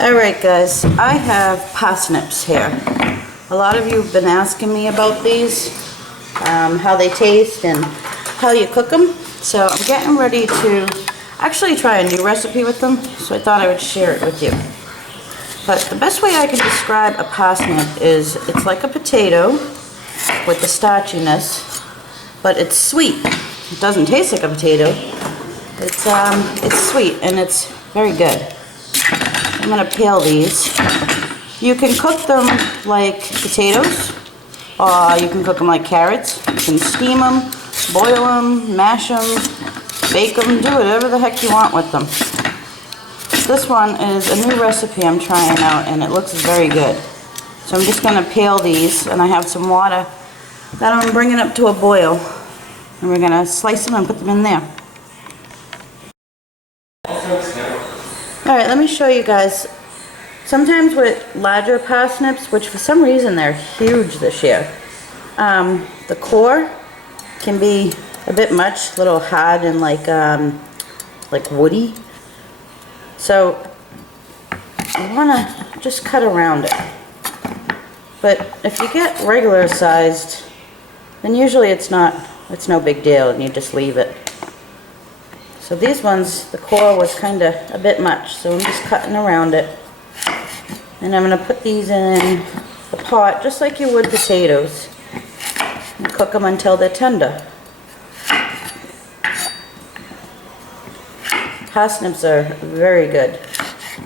Alright guys, I have parsnips here. A lot of you have been asking me about these, how they taste and how you cook them. So I'm getting ready to actually try a new recipe with them, so I thought I would share it with you. But the best way I can describe a parsnip is it's like a potato with the starchiness, but it's sweet. It doesn't taste like a potato. It's sweet and it's very good. I'm going to peel these. You can cook them like potatoes, or you can cook them like carrots. You can steam them, boil them, mash them, bake them, do whatever the heck you want with them. This one is a new recipe I'm trying out and it looks very good. So I'm just going to peel these, and I have some water that I'm bringing up to a boil. And we're going to slice them and put them in there. Alright, let me show you guys. Sometimes with larger parsnips, which for some reason they're huge this year, the core can be a bit much, a little hard and like woody. So you want to just cut around it. But if you get regular sized, then usually it's no big deal and you just leave it. So these ones, the core was kind of a bit much, so I'm just cutting around it. And I'm going to put these in the pot just like you would potatoes and cook them until they're tender. Parsnips are very good,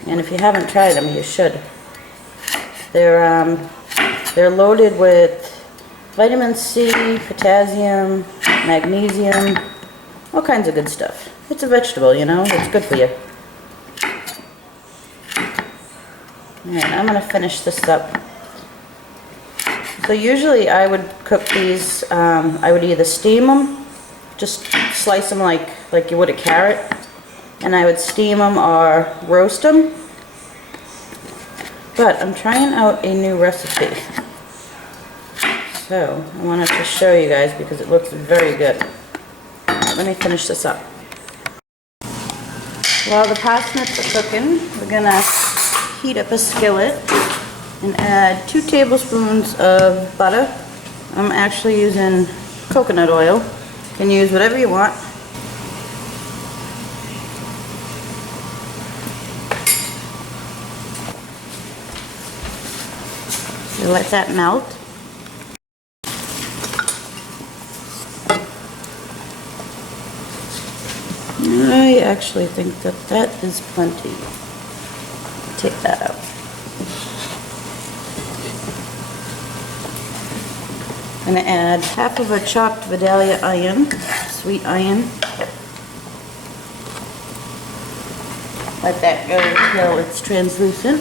and if you haven't tried them, you should. They're loaded with vitamin C, potassium, magnesium, all kinds of good stuff. It's a vegetable, you know, it's good for you. Alright, I'm going to finish this up. So usually I would cook these, I would either steam them, just slice them like you would a carrot, and I would steam them or roast them. But I'm trying out a new recipe. So I wanted to show you guys because it looks very good. Let me finish this up. While the parsnips are cooking, we're going to heat up a skillet and add 2 tablespoons of butter. I'm actually using coconut oil. You can use whatever you want. You let that melt. I actually think that is plenty. Take that out. I'm going to add half of a chopped Vidalia onion, sweet onion. Let that go until it's translucent.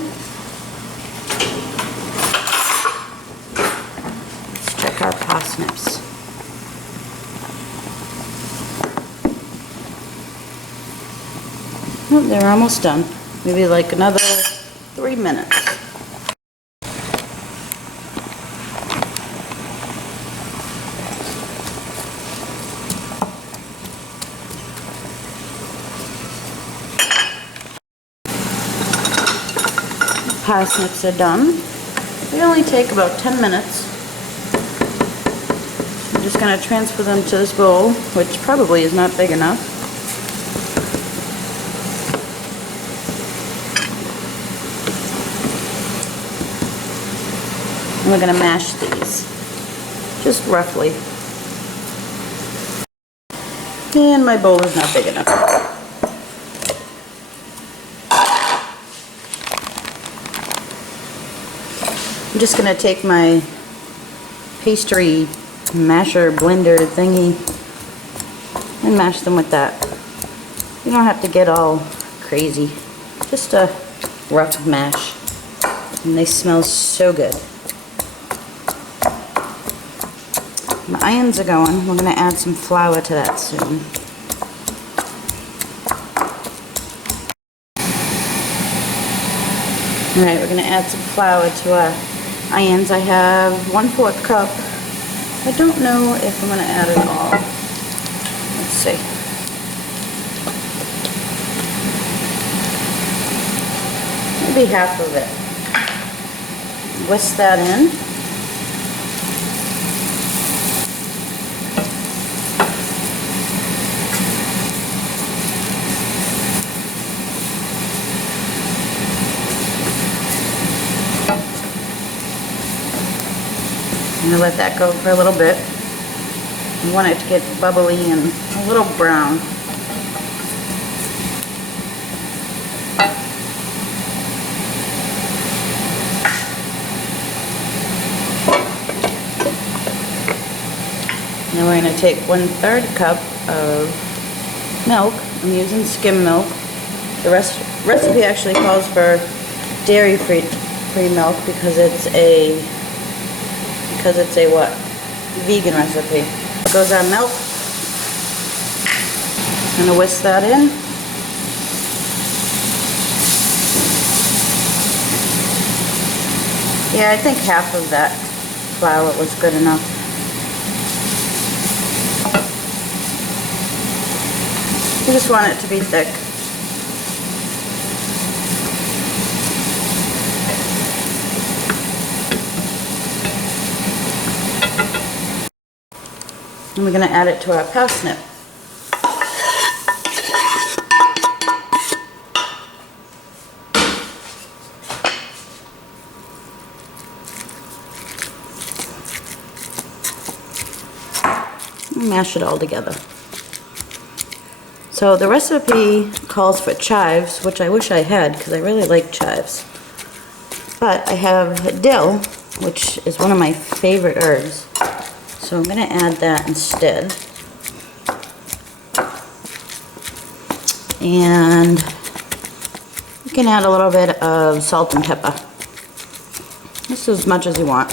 Let's check our parsnips. Oh, they're almost done. Maybe like another 3 minutes. Parsnips are done. They only take about 10 minutes. I'm just going to transfer them to this bowl, which probably is not big enough. We're going to mash these, just roughly. And my bowl is not big enough. I'm just going to take my pastry masher blender thingy and mash them with that. You don't have to get all crazy, just a rough mash. And they smell so good. My irons are going. We're going to add some flour to that soon. Alright, we're going to add some flour to our irons. I have 1/4 cup. I don't know if I'm going to add it all. Let's see. maybe half of it. Whisk that in. I'm going to let that go for a little bit. You want it to get bubbly and a little brown. Now we're going to take 1/3 cup of milk. I'm using skim milk. The recipe actually calls for dairy-free milk because it's a what? Vegan recipe. Goes our milk. I'm going to whisk that in. Yeah, I think half of that flour was good enough. You just want it to be thick. And we're going to add it to our parsnip. And mash it all together. So the recipe calls for chives, which I wish I had because I really like chives. But I have dill, which is one of my favorite herbs. So I'm going to add that instead. And you can add a little bit of salt and pepper. Just as much as you want.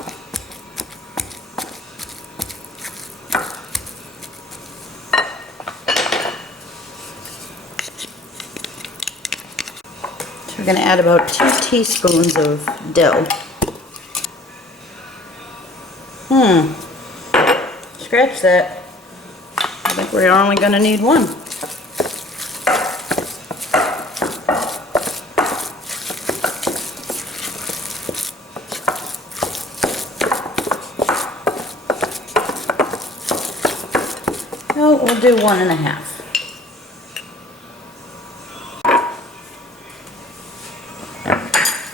We're going to add about 2 teaspoons of dill. Scratch that. I think we're only going to need 1. No, we'll do 1 1/2.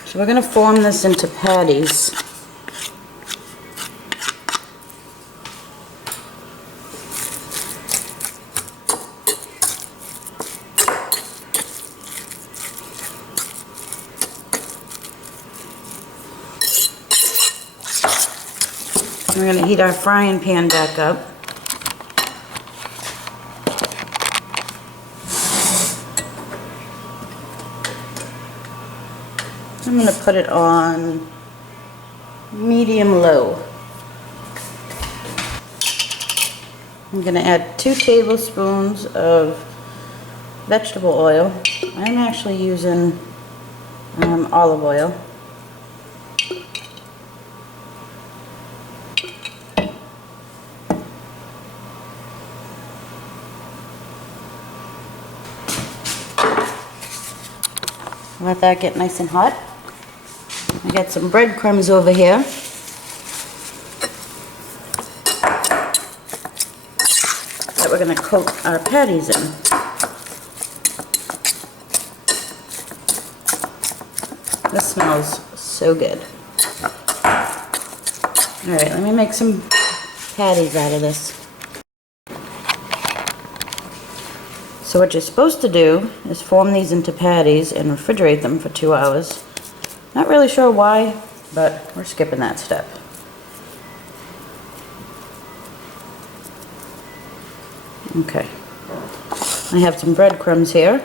So we're going to form this into patties. We're going to heat our frying pan back up. I'm going to put it on medium-low. I'm going to add 2 tablespoons of vegetable oil. I'm actually using olive oil. Let that get nice and hot. I got some breadcrumbs over here. That we're going to coat our patties in. This smells so good. Alright, let me make some patties out of this. So what you're supposed to do is form these into patties and refrigerate them for 2 hours. Not really sure why, but we're skipping that step. Okay. I have some breadcrumbs here.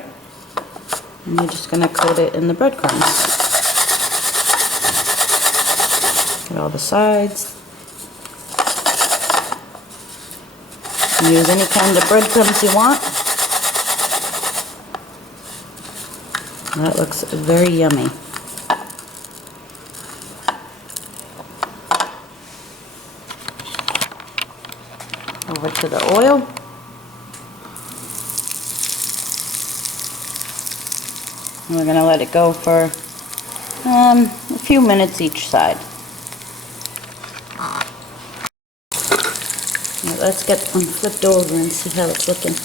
And you're just going to coat it in the breadcrumbs. Get all the sides. Use any kind of breadcrumbs you want. That looks very yummy. Over to the oil. And we're going to let it go for A few minutes each side. Now let's get one flipped over and see how it's looking.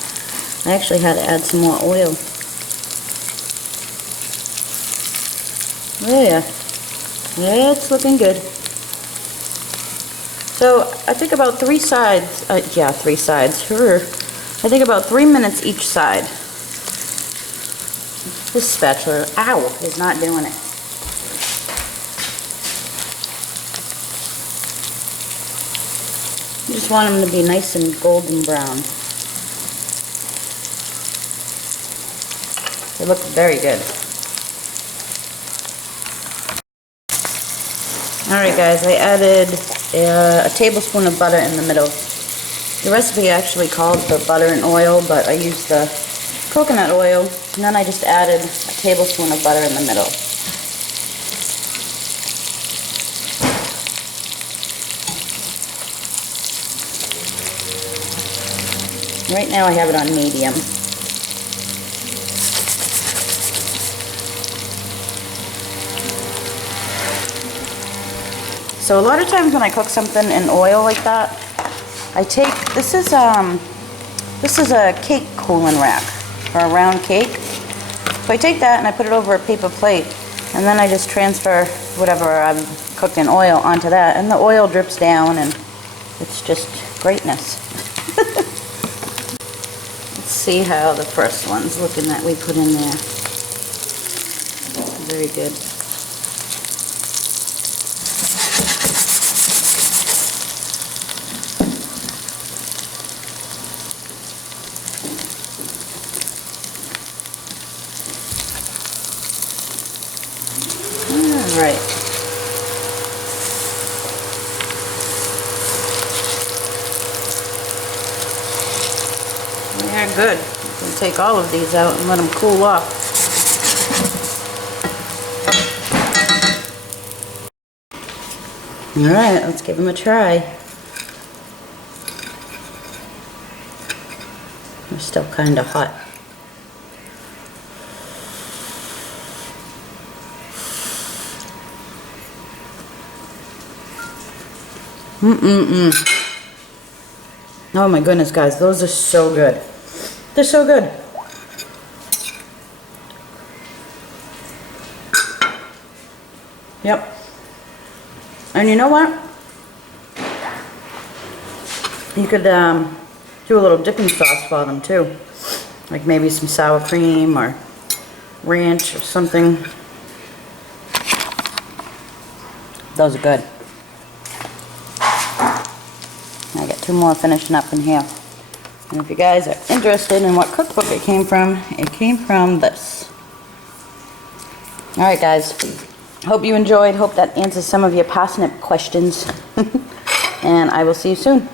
I actually had to add some more oil. Oh yeah, it's looking good. So I think about three sides, three sides, sure. I think about 3 minutes each side. This spatula, ow, is not doing it. You just want them to be nice and golden brown. They look very good. Alright guys, I added a tablespoon of butter in the middle. The recipe actually called for butter and oil, but I used the coconut oil, and then I just added a tablespoon of butter in the middle. Right now I have it on medium. So a lot of times when I cook something in oil like that, I take, this is a cake cooling rack for a round cake. So I take that and I put it over a paper plate, and then I just transfer whatever I've cooked in oil onto that, and the oil drips down, and it's just greatness. Let's see how the first one's looking that we put in there. Very good. Right. They're good. You can take all of these out and let them cool off. Alright, let's give them a try. They're still kind of hot. Oh my goodness, guys, those are so good. They're so good. Yep. And you know what? You could do a little dipping sauce for them too. Like maybe some sour cream or ranch or something. Those are good. I got 2 more finishing up in here. And if you guys are interested in what cookbook it came from this. Alright guys, hope you enjoyed. Hope that answers some of your parsnip questions. And I will see you soon.